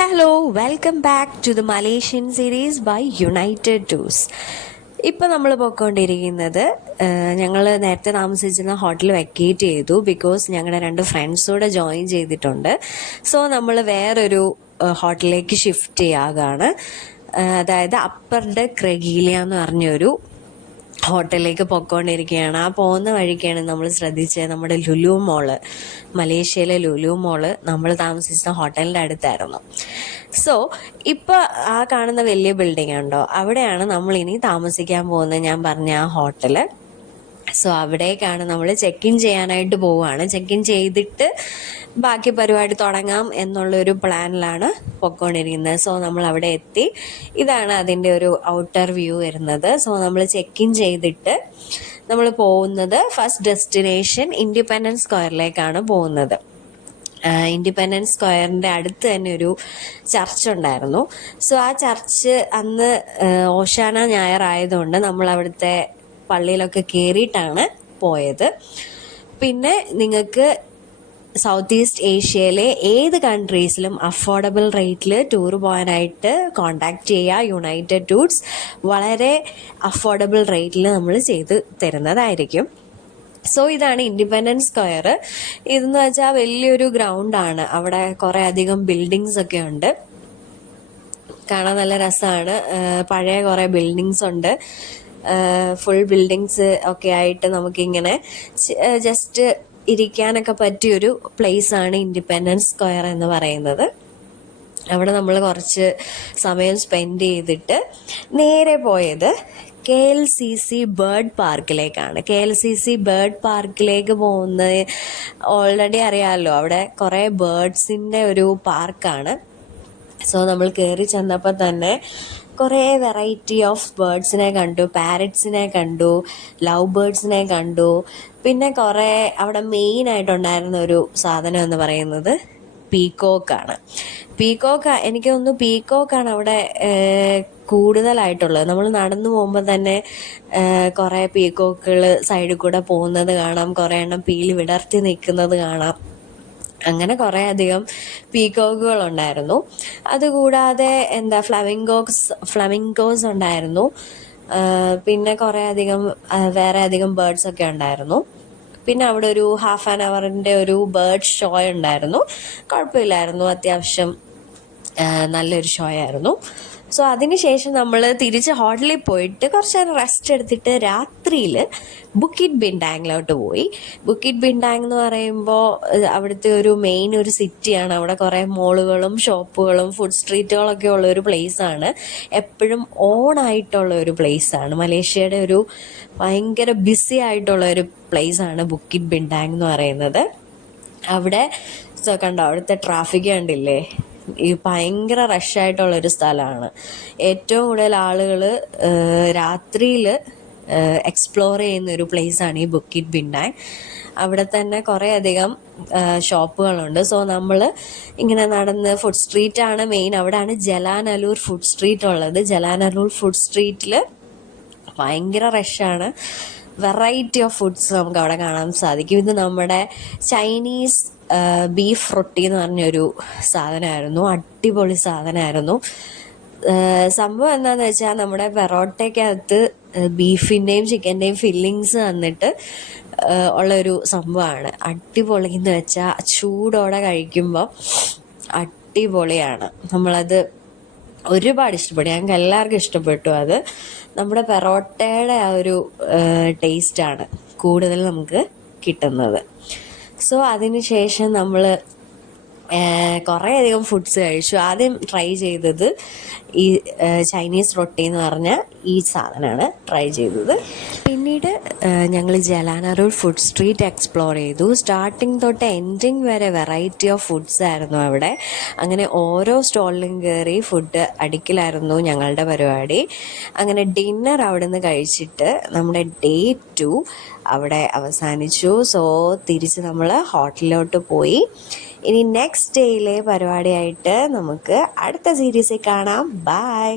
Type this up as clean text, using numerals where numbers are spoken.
Hello welcome back to the Malaysian series by United Tours. ഇപ്പം നമ്മൾ പോയിക്കൊണ്ടിരിക്കുന്നത് ഞങ്ങൾ നേരത്തെ താമസിച്ചിരുന്ന ഹോട്ടൽ വെക്കേറ്റ് ചെയ്തു. ബിക്കോസ് ഞങ്ങളുടെ 2 ഫ്രണ്ട്സൂടെ ജോയിൻ ചെയ്തിട്ടുണ്ട്. സോ നമ്മൾ വേറൊരു ഹോട്ടലിലേക്ക് ഷിഫ്റ്റ് ചെയ്യാകാണ്. അതായത് അപ്പർ ഡെക്ക് റെഗീലിയ എന്ന് പറഞ്ഞൊരു ഹോട്ടലിലേക്ക് പൊയ്ക്കൊണ്ടിരിക്കുകയാണ്. ആ പോകുന്ന വഴിക്കാണ് നമ്മൾ ശ്രദ്ധിച്ചത് നമ്മുടെ ലുലു മോള്, മലേഷ്യയിലെ ലുലു മോള് നമ്മൾ താമസിച്ച ഹോട്ടലിൻ്റെ അടുത്തായിരുന്നു. സോ ഇപ്പോൾ ആ കാണുന്ന വലിയ ബിൽഡിംഗ് ഉണ്ടോ, അവിടെയാണ് നമ്മൾ ഇനി താമസിക്കാൻ പോകുന്നത്, ഞാൻ പറഞ്ഞ ആ ഹോട്ടല്. സോ അവിടേക്കാണ് നമ്മൾ ചെക്ക് ഇൻ ചെയ്യാനായിട്ട് പോവുകയാണ്. ചെക്ക് ഇൻ ചെയ്തിട്ട് ബാക്കി പരിപാടി തുടങ്ങാം എന്നുള്ളൊരു പ്ലാനിലാണ് പൊയ്ക്കൊണ്ടിരിക്കുന്നത്. സോ നമ്മൾ അവിടെ എത്തി. ഇതാണ് അതിൻ്റെ ഒരു ഔട്ടർ വ്യൂ വരുന്നത്. സോ നമ്മൾ ചെക്ക് ഇൻ ചെയ്തിട്ട് നമ്മൾ പോകുന്നത് ഫസ്റ്റ് ഡെസ്റ്റിനേഷൻ ഇൻഡിപെൻഡൻസ് സ്ക്വയറിലേക്കാണ് പോകുന്നത്. ഇൻഡിപെൻഡൻസ് സ്ക്വയറിൻ്റെ അടുത്ത് തന്നെ ഒരു ചർച്ച് ഉണ്ടായിരുന്നു. സോ ആ ചർച്ച് അന്ന് ഓശാന ഞായർ ആയതുകൊണ്ട് നമ്മൾ അവിടുത്തെ പള്ളിയിലൊക്കെ കയറിയിട്ടാണ് പോയത്. പിന്നെ നിങ്ങൾക്ക് സൗത്ത് ഈസ്റ്റ് ഏഷ്യയിലെ ഏത് കൺട്രീസിലും അഫോർഡബിൾ റേറ്റിൽ ടൂർ പോകാനായിട്ട് കോണ്ടാക്ട് ചെയ്യുക. യുണൈറ്റഡ് ടൂർസ് വളരെ അഫോർഡബിൾ റേറ്റിൽ നമ്മൾ ചെയ്ത് തരുന്നതായിരിക്കും. സോ ഇതാണ് ഇൻഡിപെൻഡൻസ് സ്ക്വയർ. ഇതെന്ന് വെച്ചാൽ വലിയൊരു ഗ്രൗണ്ടാണ്. അവിടെ കുറേ അധികം ബിൽഡിങ്സ് ഒക്കെ ഉണ്ട്. കാണാൻ നല്ല രസമാണ്. പഴയ കുറേ ബിൽഡിങ്സ് ഉണ്ട്. ഫുൾ ബിൽഡിങ്സ് ഒക്കെ ആയിട്ട് നമുക്കിങ്ങനെ ജസ്റ്റ് ഇരിക്കാനൊക്കെ പറ്റിയൊരു പ്ലേസാണ് ഇൻഡിപെൻഡൻസ് സ്ക്വയർ എന്ന് പറയുന്നത്. അവിടെ നമ്മൾ കുറച്ച് സമയം സ്പെൻഡ് ചെയ്തിട്ട് നേരെ പോയത് KLCC ബേർഡ് പാർക്കിലേക്കാണ്. KLCC ബേർഡ് പാർക്കിലേക്ക് പോകുന്നത് ഓൾറെഡി അറിയാമല്ലോ, അവിടെ കുറേ ബേർഡ്സിൻ്റെ ഒരു പാർക്കാണ്. സോ നമ്മൾ കയറി ചെന്നപ്പോൾ തന്നെ കുറേ വെറൈറ്റി ഓഫ് ബേർഡ്സിനെ കണ്ടു. പാരറ്റ്സിനെ കണ്ടു, ലവ് ബേർഡ്സിനെ കണ്ടു. പിന്നെ കുറേ അവിടെ മെയിനായിട്ടുണ്ടായിരുന്ന ഒരു സാധനം എന്ന് പറയുന്നത് പീക്കോക്കാണ്. എനിക്ക് തോന്നുന്നു പീക്കോക്കാണ് അവിടെ കൂടുതലായിട്ടുള്ളത്. നമ്മൾ നടന്നു പോകുമ്പോൾ തന്നെ കുറേ പീക്കോക്കുകൾ സൈഡിൽ കൂടെ പോകുന്നത് കാണാം. കുറേ എണ്ണം പീലി വിടർത്തി നിൽക്കുന്നത് കാണാം. അങ്ങനെ കുറേ അധികം പീക്കോക്കുകൾ ഉണ്ടായിരുന്നു. അതുകൂടാതെ ഫ്ലമിംഗോസ് ഉണ്ടായിരുന്നു. പിന്നെ കുറേ അധികം വേറെ അധികം ബേർഡ്സ് ഒക്കെ ഉണ്ടായിരുന്നു. പിന്നെ അവിടെ ഒരു ഹാഫ് ആൻ അവറിൻ്റെ ഒരു ബേർഡ് ഷോ ഉണ്ടായിരുന്നു. കുഴപ്പമില്ലായിരുന്നു, അത്യാവശ്യം നല്ലൊരു ഷോ ആയിരുന്നു. സോ അതിനുശേഷം നമ്മൾ തിരിച്ച് ഹോട്ടലിൽ പോയിട്ട് കുറച്ച് നേരം റെസ്റ്റ് എടുത്തിട്ട് രാത്രിയിൽ ബുക്കിറ്റ് ബിൻഡാങ്ങിലോട്ട് പോയി. ബുക്കിറ്റ് ബിൻഡാങ് എന്ന് പറയുമ്പോൾ അവിടുത്തെ ഒരു മെയിൻ ഒരു സിറ്റിയാണ്. അവിടെ കുറേ മോളുകളും ഷോപ്പുകളും ഫുഡ് സ്ട്രീറ്റുകളൊക്കെ ഉള്ള ഒരു പ്ലേസാണ്. എപ്പോഴും ഓണായിട്ടുള്ള ഒരു പ്ലേസാണ്. മലേഷ്യയുടെ ഒരു ഭയങ്കര ബിസി ആയിട്ടുള്ള ഒരു പ്ലേസാണ് ബുക്കിറ്റ് ബിൻഡാങ് എന്ന് പറയുന്നത്. അവിടെ കണ്ടോ, അവിടുത്തെ ട്രാഫിക് കണ്ടില്ലേ, ഈ ഭയങ്കര റഷായിട്ടുള്ളൊരു സ്ഥലമാണ്. ഏറ്റവും കൂടുതൽ ആളുകൾ രാത്രിയിൽ എക്സ്പ്ലോർ ചെയ്യുന്ന ഒരു പ്ലേസാണ് ഈ ബുക്കിറ്റ് ബിൻഡാങ്. അവിടെ തന്നെ കുറേ അധികം ഷോപ്പുകളുണ്ട്. സോ നമ്മൾ ഇങ്ങനെ നടന്ന് ഫുഡ് സ്ട്രീറ്റാണ് മെയിൻ. അവിടെയാണ് ജലാനല്ലൂർ ഫുഡ് സ്ട്രീറ്റ് ഉള്ളത്. ജലാനല്ലൂർ ഫുഡ് സ്ട്രീറ്റിൽ ഭയങ്കര റഷാണ്. വെറൈറ്റി ഓഫ് ഫുഡ്സ് നമുക്ക് അവിടെ കാണാൻ സാധിക്കും. ഇത് നമ്മുടെ ചൈനീസ് ബീഫ് റൊട്ടി എന്ന് പറഞ്ഞൊരു സാധനമായിരുന്നു. അടിപൊളി സാധനമായിരുന്നു. സംഭവം എന്താണെന്ന് വെച്ചാൽ നമ്മുടെ പെറോട്ടയ്ക്കകത്ത് ബീഫിൻ്റെയും ചിക്കൻ്റെയും ഫില്ലിങ്സ് തന്നിട്ട് ഉള്ളൊരു സംഭവമാണ്. അടിപൊളി എന്ന് വെച്ചാൽ ചൂടോടെ കഴിക്കുമ്പോൾ അടിപൊളിയാണ്. നമ്മളത് ഒരുപാട് ഇഷ്ടപ്പെട്ടു. ഞങ്ങൾക്ക് എല്ലാവർക്കും ഇഷ്ടപ്പെട്ടു. അത് നമ്മുടെ പെറോട്ടയുടെ ആ ഒരു ടേസ്റ്റാണ് കൂടുതൽ നമുക്ക് കിട്ടുന്നത്. സോ അതിനുശേഷം നമ്മൾ കുറേ അധികം ഫുഡ്സ് കഴിച്ചു. ആദ്യം ട്രൈ ചെയ്തത് ഈ ചൈനീസ് റൊട്ടി എന്ന് പറഞ്ഞ ഈ സാധനമാണ് ട്രൈ ചെയ്തത്. പിന്നീട് ഞങ്ങൾ ജലാനല്ലൂർ ഫുഡ് സ്ട്രീറ്റ് എക്സ്പ്ലോർ ചെയ്തു. സ്റ്റാർട്ടിങ് തൊട്ട് എൻഡിങ് വരെ വെറൈറ്റി ഓഫ് ഫുഡ്സ് ആയിരുന്നു അവിടെ. അങ്ങനെ ഓരോ സ്റ്റോളിലും കയറി ഫുഡ് അടിക്കലായിരുന്നു ഞങ്ങളുടെ പരിപാടി. അങ്ങനെ ഡിന്നർ അവിടെ നിന്ന് കഴിച്ചിട്ട് നമ്മുടെ ഡേ 2 അവിടെ അവസാനിച്ചു. സോ തിരിച്ച് നമ്മൾ ഹോട്ടലിലോട്ട് പോയി. ഇനി നെക്സ്റ്റ് ഡേയിലെ പരിപാടിയായിട്ട് നമുക്ക് അടുത്ത സീരീസിൽ കാണാം. ബൈ.